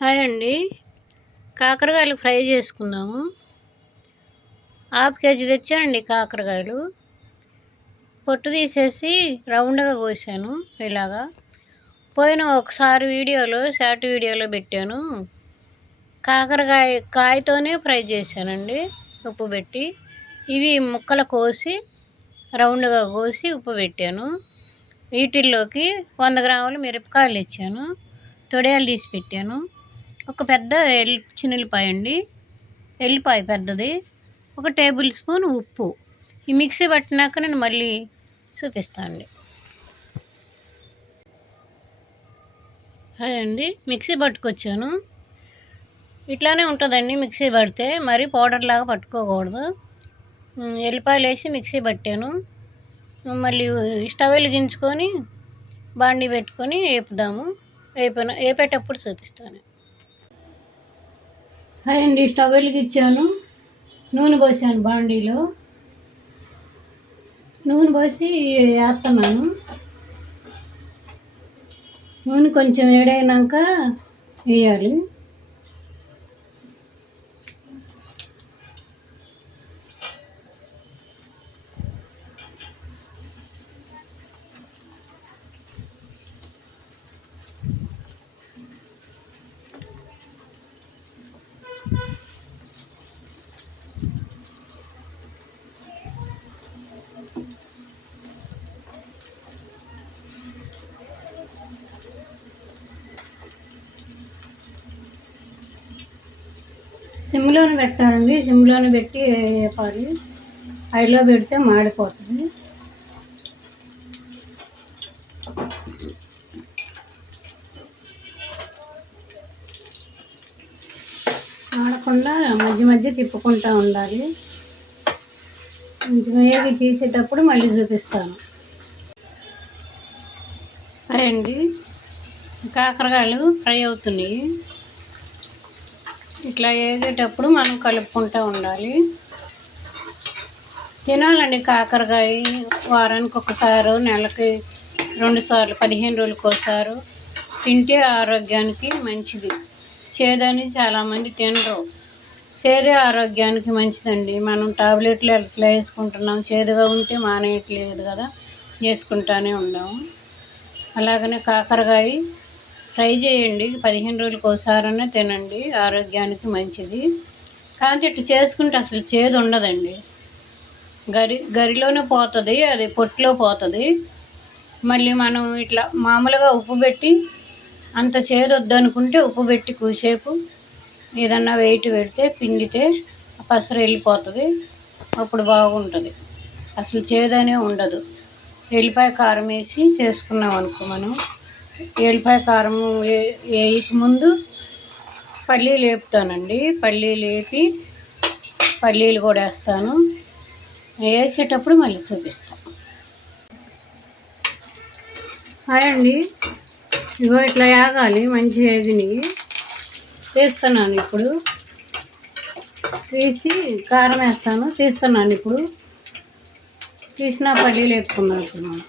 Hi అండి. కాకరకాయలు fry చేసుకుందాము. హాఫ్ కేజీ తెచ్చానండి కాకరకాయలు. పొట్టు తీసేసి రౌండ్గా కోసాను. ఇలాగా పోయిన ఒకసారి షార్ట్ వీడియోలో పెట్టాను. కాయతోనే ఫ్రై చేశానండి ఉప్పు పెట్టి. ఇవి ముక్కలు కోసి రౌండ్గా కోసి ఉప్పు పెట్టాను. వీటిల్లోకి 100 గ్రాములు మిరపకాయలు ఇచ్చాను. తొడియాలు తీసి పెట్టాను. ఒక పెద్ద చిన్నుల్లిపాయ అండి, ఎల్లిపాయ పెద్దది, 1 టేబుల్ స్పూన్ ఉప్పు. ఈ మిక్సీ పట్టినాక నేను మళ్ళీ చూపిస్తాను అండి. అండి మిక్సీ పట్టుకొచ్చాను. ఇట్లానే ఉంటుందండి మిక్సీ పడితే, మరీ పౌడర్ లాగా పట్టుకోకూడదు. ఎల్లిపాయలు వేసి మిక్సీ పట్టాను. మళ్ళీ స్టవ్ వెలిగించుకొని బాండీ పెట్టుకొని వేపుదాము. వేపేటప్పుడు చూపిస్తాను. అండి స్టవ్ వెలిగించాను. నూనె పోసాను బాండీలో. నూనె పోసి వేస్తున్నాను. నూనె కొంచెం వేడైనాక వేయాలి. సిమ్లోనే పెట్టాలండి. సిమ్లోనే పెట్టి వేపాలి. హైలో పెడితే మాడిపోతుంది. మాడకుండా మధ్య మధ్య తిప్పుకుంటూ ఉండాలి. కొంచెం ఏవి తీసేటప్పుడు మళ్ళీ చూపిస్తాను. అండి కాకరకాయలు ఫ్రై అవుతున్నాయి. ఇట్లా వేగేటప్పుడు మనం కలుపుకుంటూ ఉండాలి. తినాలండి కాకరకాయ. వారానికి ఒకసారి, నెలకి 2 సార్లు, 15 రోజులకు ఒకసారి తింటే ఆరోగ్యానికి మంచిది. చేదని చాలామంది తినరు. చేదే ఆరోగ్యానికి మంచిదండి. మనం టాబ్లెట్లు ఎట్లా వేసుకుంటున్నాం, చేదుగా ఉంటే మానేయట్లేదు కదా, వేసుకుంటానే ఉన్నాము. అలాగనే కాకరకాయ ఫ్రై చేయండి. 15 రోజులకు ఒకసారైనా తినండి, ఆరోగ్యానికి మంచిది. కానీ ఇట్లా చేసుకుంటే అసలు చేదు ఉండదండి. గరిలోనే పోతుంది, అది పొట్టులో పోతుంది. మళ్ళీ మనం ఇట్లా మామూలుగా ఉప్పు పెట్టి, అంత చేదు వద్దనుకుంటే ఉప్పు పెట్టి కూసేపు ఏదన్నా వెయిట్ పెడితే పిండితే పసరు వెళ్ళిపోతుంది. అప్పుడు బాగుంటుంది. అసలు చేదనే ఉండదు. ఎల్లిపాయ కారం వేసి చేసుకున్నాం అనుకో, మనం ఎల్లిపాయ కారం వేయక ముందు పల్లీలు వేపుతానండి. పల్లీలు వేపి పల్లీలు కూడా వేస్తాను. వేసేటప్పుడు మళ్ళీ చూపిస్తాను. అండి ఇగో ఇట్లా వేగాలి. మంచి వేగినవి తీస్తున్నాను. ఇప్పుడు తీసి కారం వేస్తాను. తీస్తున్నాను. ఇప్పుడు తీసిన పల్లీలు వేసుకున్నాను. ఇప్పుడు మనం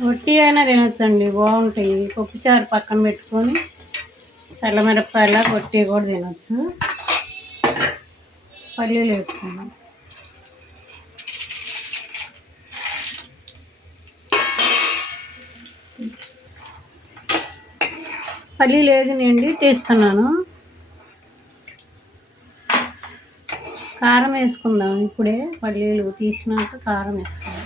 రొట్టి అయినా తినొచ్చండి, బాగుంటాయి. పప్పుచారు పక్కన పెట్టుకొని చల్లమిరపకాయలా కొట్టి కూడా తినొచ్చు. పల్లీలు వేసుకున్నాం. పల్లీలు వేగినాయండి, తీస్తున్నాను. కారం వేసుకుందాం. ఇప్పుడే పల్లీలు తీసినాక కారం వేసుకుందాం.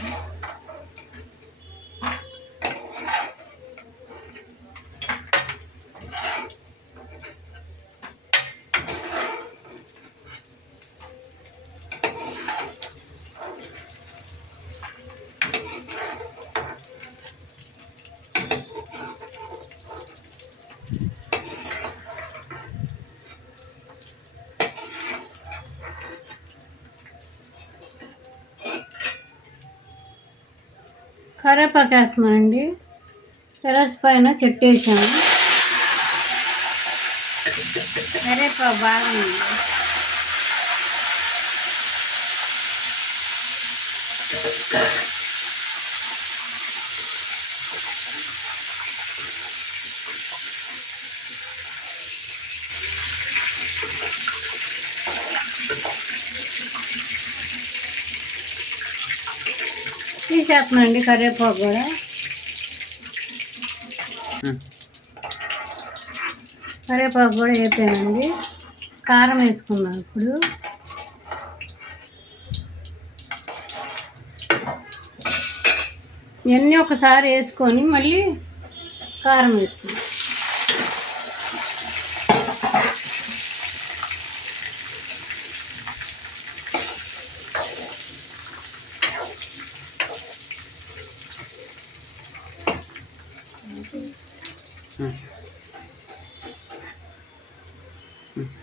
కరివేపాకు వేస్తున్నానండి. టెర్రస్ పైన చెట్టు వేసాను. కరివేపాకు బాగుంది. తీసేస్తున్నాండి కరివేపాకు కూడా. కరివేపాకు కూడా వేసానండి. కారం వేసుకున్నాం ఇప్పుడు. ఇవన్నీ ఒకసారి వేసుకొని మళ్ళీ కారం వేసుకున్నాం.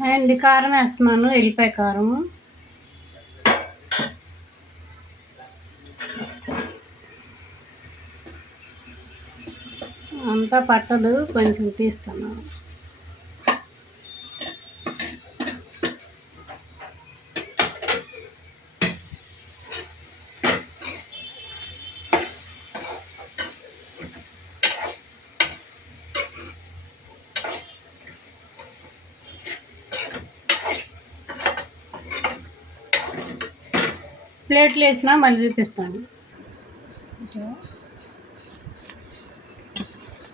అండ్ కారం వేస్తున్నాను, ఎల్లిపాయ కారము. అంతా పట్టదు, కొంచెం తీస్తాను. ప్లేట్లు వేసినా మళ్ళీ చూపిస్తాను.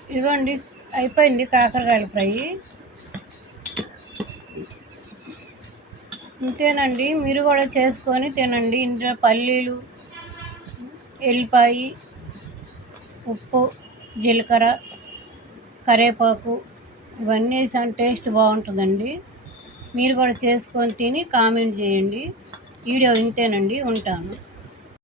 ఇదిగోండి, అయిపోయింది కాకరకాయల ఫ్రై. ఇంతేనండి, మీరు కూడా చేసుకొని తినండి. ఇందులో పల్లీలు, ఎల్లిపాయ, ఉప్పు, జీలకర్ర, కరివేపాకు ఇవన్నీ వేసాను. టేస్ట్ బాగుంటుందండి. మీరు కూడా చేసుకొని తిని కామెంట్ చేయండి. వీడియో ఇంతేనండి, ఉంటాను.